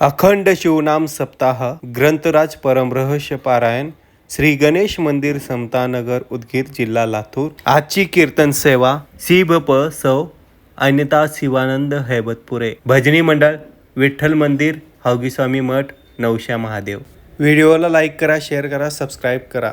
अखंड शिवनाम सप्ताह ग्रंथराज परमरहस्य पारायण श्री गणेश मंदिर समतानगर उदगीर जिल्हा लातूर. आजची कीर्तन सेवा सी प सौ अन्यता शिवानंद हैबतपुरे. भजनी मंडळ विठ्ठल मंदिर हवगी स्वामी मठ नवशा महादेव. व्हिडिओला लाईक करा शेअर करा सबस्क्राईब करा.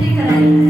这个。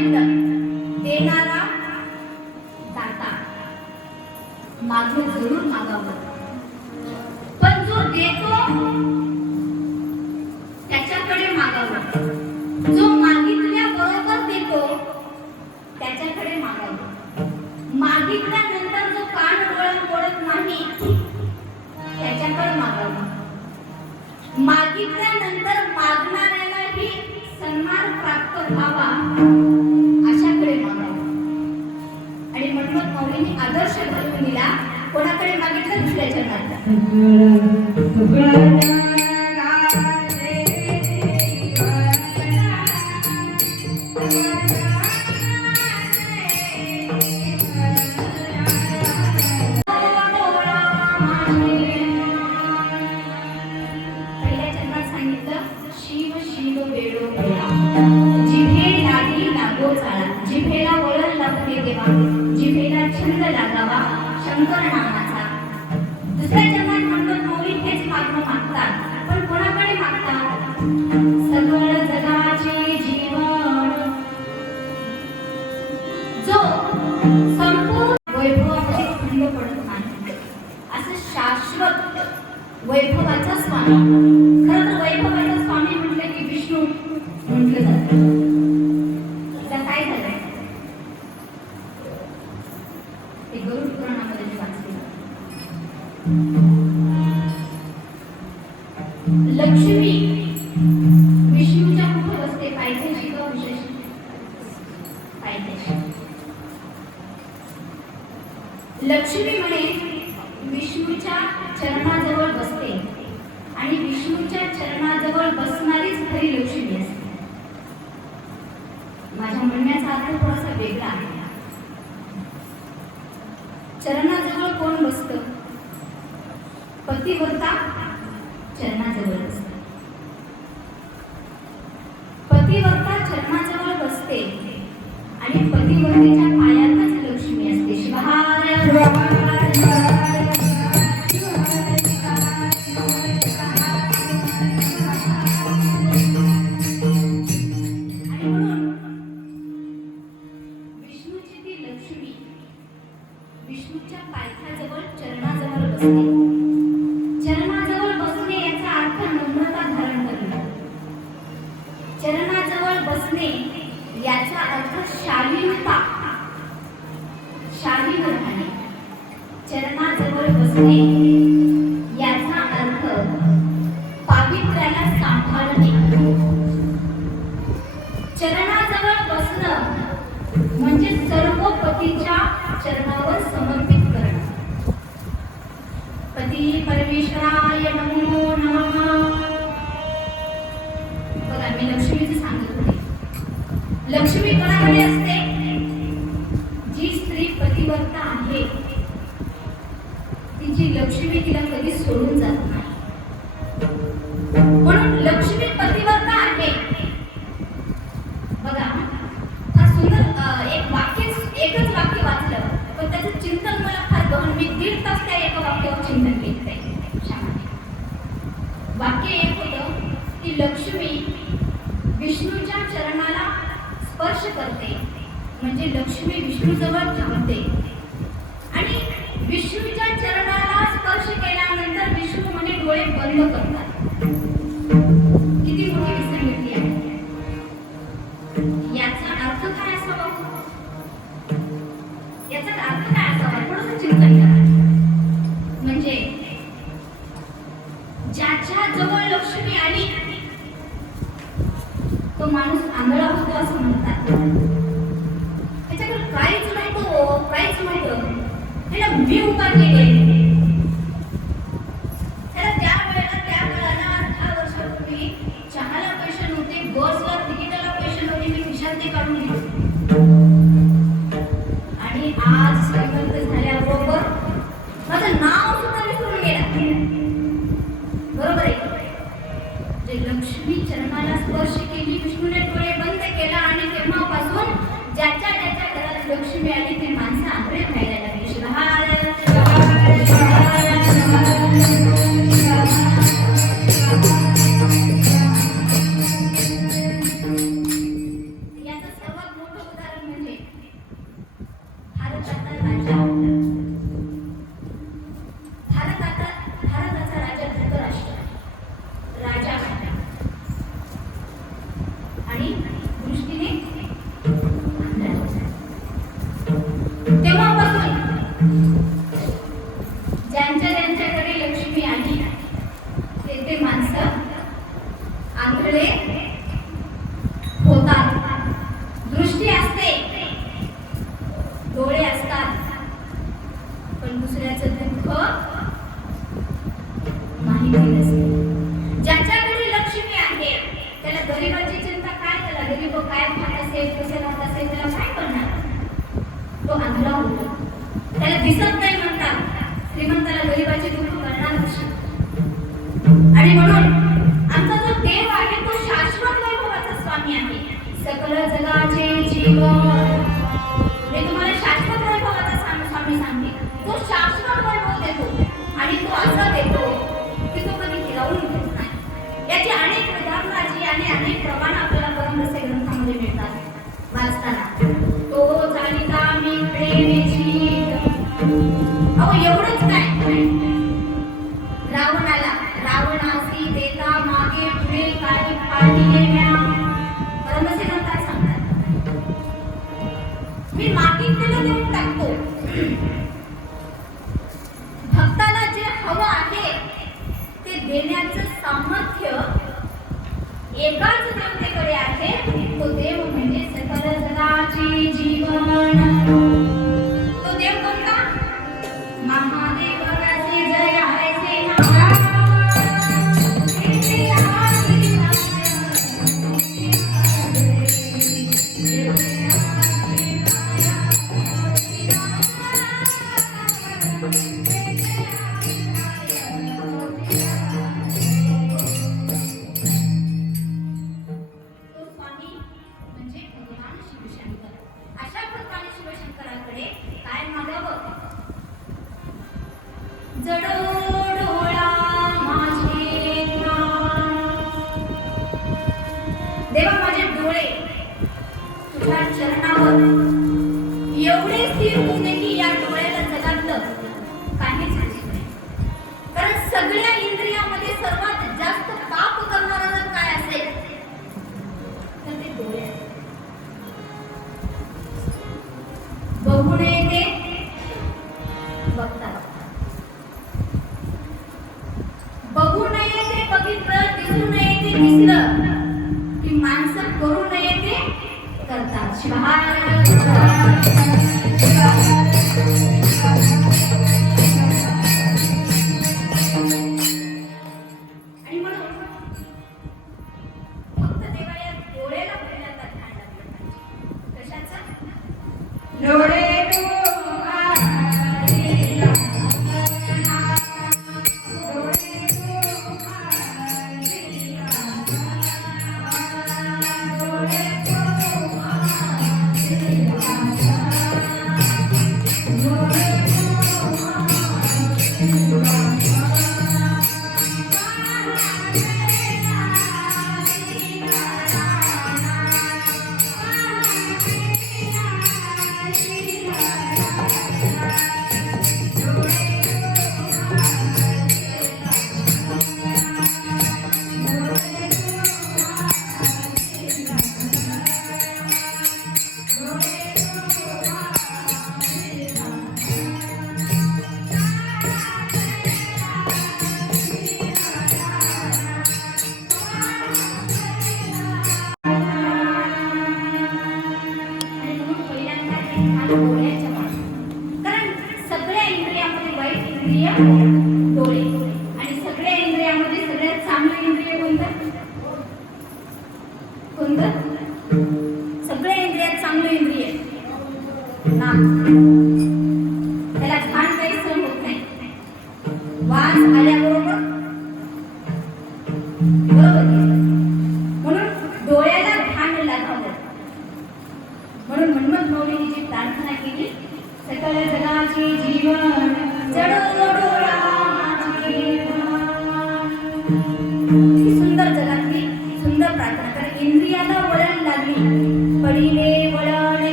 व्हावा अशाकडे मागावं आणि म्हणून मौलीने आदर्श घालून दिला कोणाकडे मागितलं दुसऱ्याच्या नात्यात पडत नाही असं शाश्वत वैभवाचा स्वामी. खरं तर वैभवाचा स्वामी म्हटलं की विष्णू Porque श्री परमेश्वराय नमो नमः. बघा मी लक्ष्मीचे सांगत होते. लक्ष्मी कोणाकडे असते? आंधळा होतो त्याला दिसत नाही म्हणतात श्रीमंताला गरिबाची दुःख करणार आणि म्हणून आमचा जो देव आहे तो शाश्वत वैभवाचा स्वामी आहे. सकल जगाचे जीव मी तुम्हाला शाश्वत वैभवाचा स्वामी सांगते. तो शाश्वत वैभव देतो. आणि तो असा देतो की तो कधी हिरावून घेत नाही. याची एकाच देवतेकडे आहे. तो देव म्हणजे सकल जीवन. Thank you.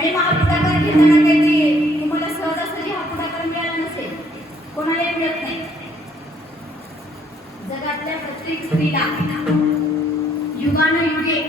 आणि महापुढाकार घेताना त्यांची तुम्हाला सहज असणारी हा पुढाकार मिळाला नसेल कोणालाही मिळत नाही. जगातल्या प्रत्येक स्त्रीला युगानुयुगे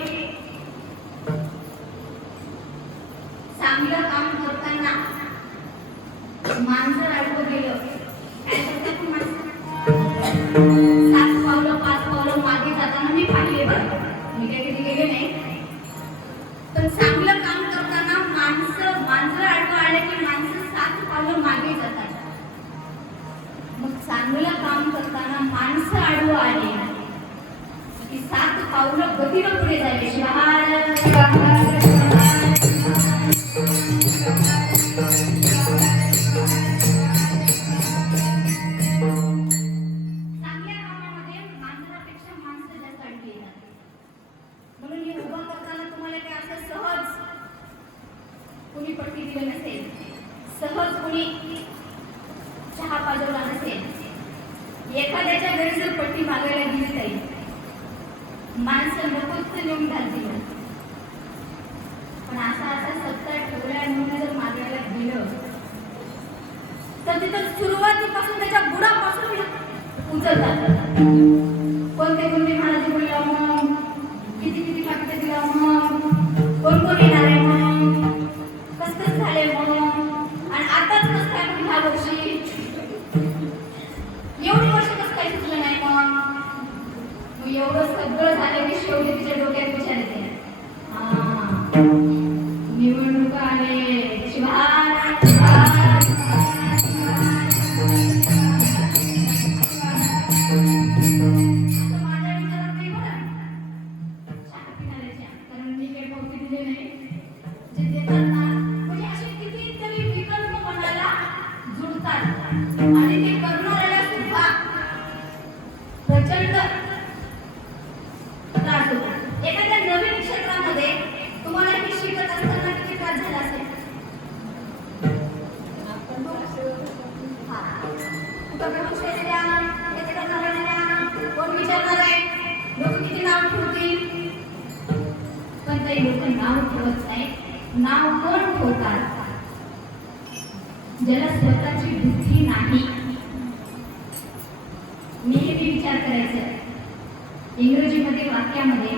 इंग्रजीमध्ये वाक्यामध्ये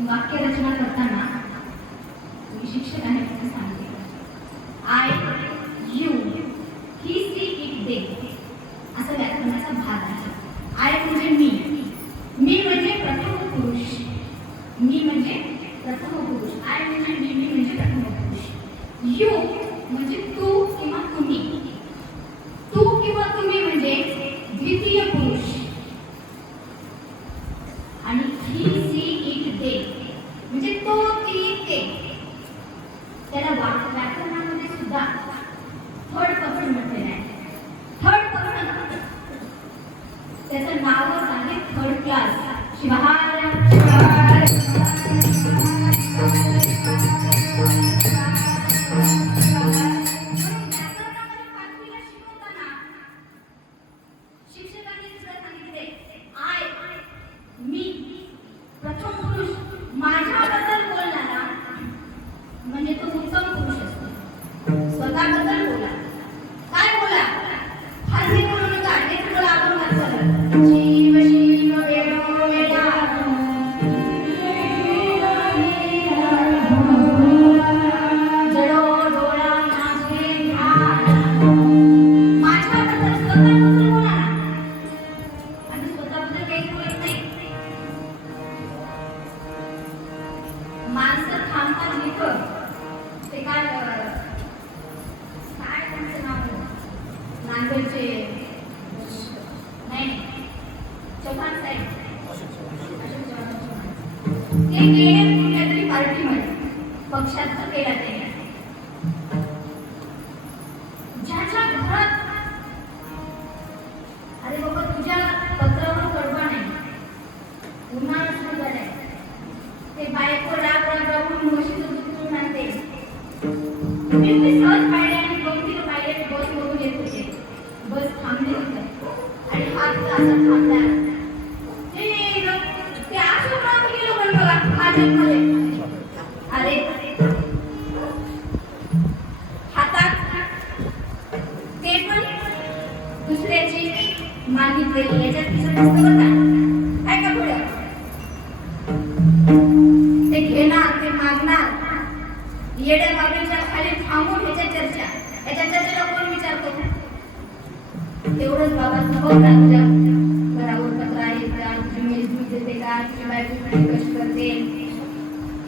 वाक्यरचना करताना मी शिक्षकाने सांगितले आय पक्षार्थ केला त्यांनी बाबा तुझ्या घरावर पत्र आहे तुझी देते का? कशी करते.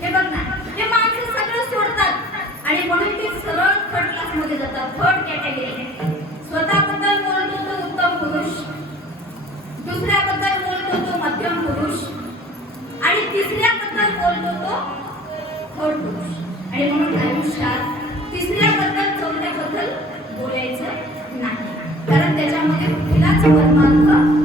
हे बघ ना हे माणसं सगळं सोडतात. आणि म्हणून ते सरळ थर्ड क्लासमध्ये जातात थर्ड कॅटेगरी स्वतःबद्दल उत्तम पुरुष. दुसऱ्याबद्दल बोलतो मध्यम पुरुष. आणि तिसऱ्याबद्दल बोलतो तो थर्ड पुरुष. आणि म्हणून आयुष्यात तिसऱ्याबद्दल चौथ्याबद्दल बोलायचं कारण त्याच्यामध्ये कुठलाच परमार्थ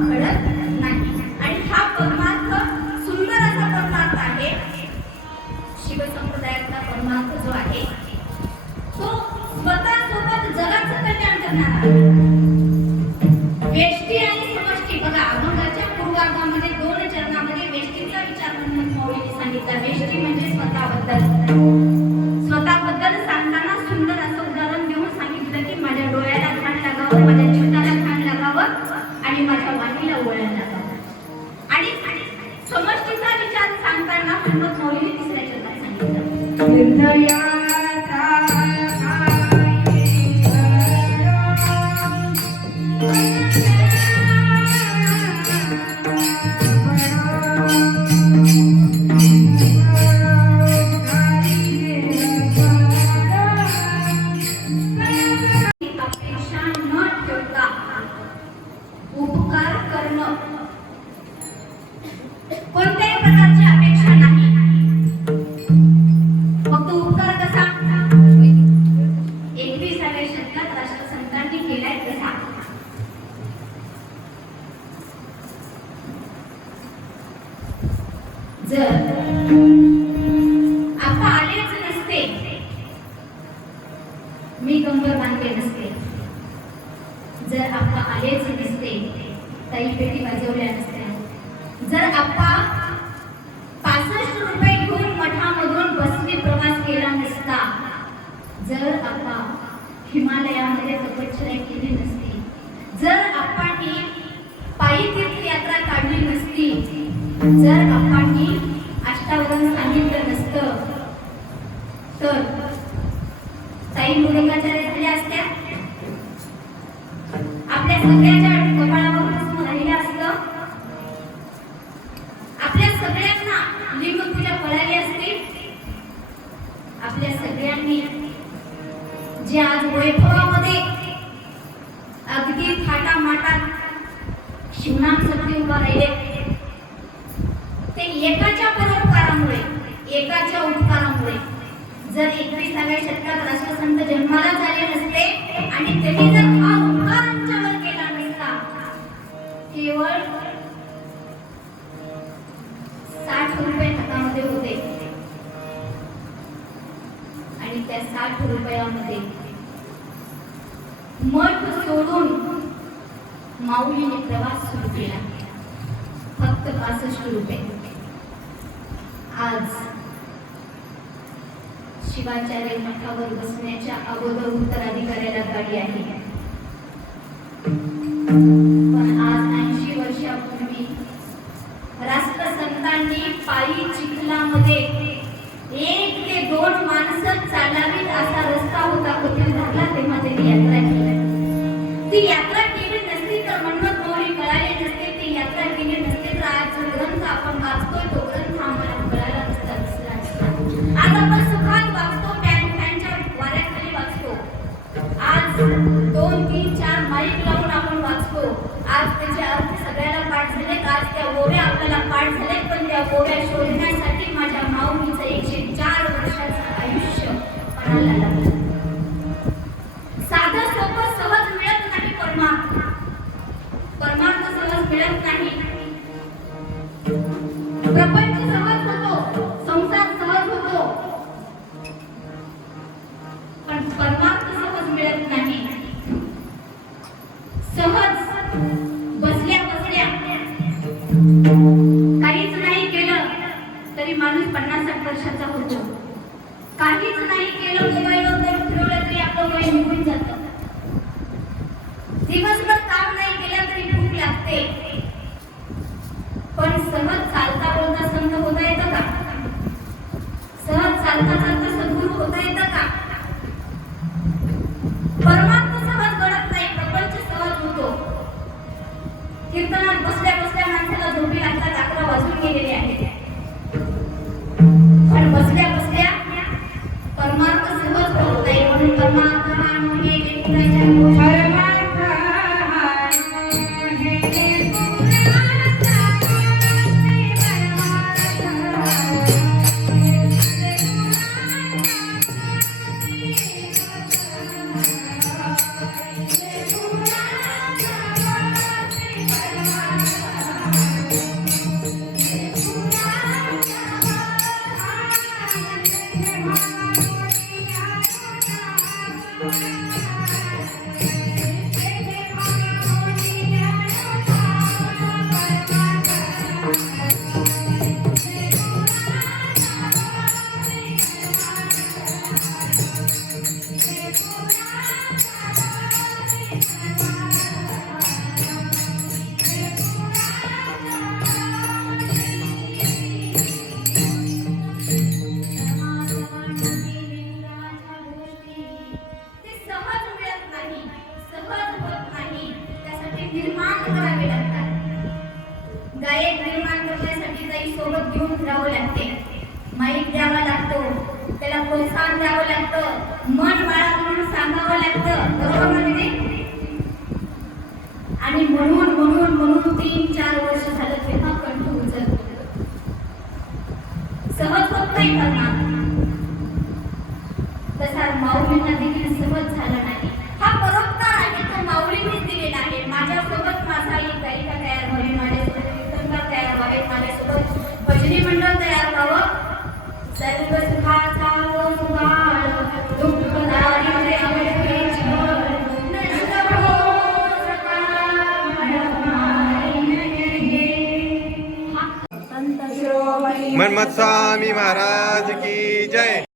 जर जे आज वैभवामध्ये अगदी थाटा शिवनाम सत्य उभा राहिले. ते एकाच्या परोपकारामुळे एकाच्या उपकारामुळे जर एकविसाव्या शतकात राष्ट्रसंत जन्माला झाले नसते आणि त्यांनी जर हा उपकार आमच्यावर केला नसता केवळ साठ रुपयामध्ये. मठ सोडून माऊलीने प्रवास सुरू केला. फक्त पासष्ट रुपये. आज शिवाचार्य मठावर बसण्याच्या अगोदर उत्तराधिकाऱ्याला गाडी आहे पण आज ऐंशी वर्षापूर्वी राष्ट्रसंतांनी पायी चिखलामध्ये एक ते दोन चालावीत असा रस्ता होता कोथील कोथिंबरला तेव्हा त्यांनी यात्रा केली. ती यात्रा केली नसती तर मन्मथ मौली कळाले नसते. ती यात्रा केली नसते तर आज जो ग्रंथ आपण वाचतोय तो ग्रंथ आम्हाला कळायला नसता दिसला. आज आपण सुखात वाचतो फॅन फॅनच्या वाऱ्याखाली वाचतो. आज दोन तीन चार माईक लावून आपण वाचतो. आज त्याचे अर्थ सगळ्याला पाठ झाले आज त्या गोव्या आपल्याला पाठ झाले पण त्या गोव्या शोधण्यासाठी माझ्या माऊलीचं एकशे चार पणाला साधं सोपं सहज मिळत नाही परमार्थ. परमार्थ सहज मिळत नाही. निर्माण करावे लागतात. गायक निर्माण करण्यासाठी जाई सोबत घेऊन राहावं लागते. माहीत द्यावा लागतो. त्याला प्रोत्साहन द्यावं लागतं. मन बाळा म्हणून सांगावं लागतं. बरोबर म्हणजे आणि म्हणून म्हणून म्हणून तीन चार वर्ष झालं तेव्हा कंठ उचलतो सहज होत नाही स्वामी महाराज की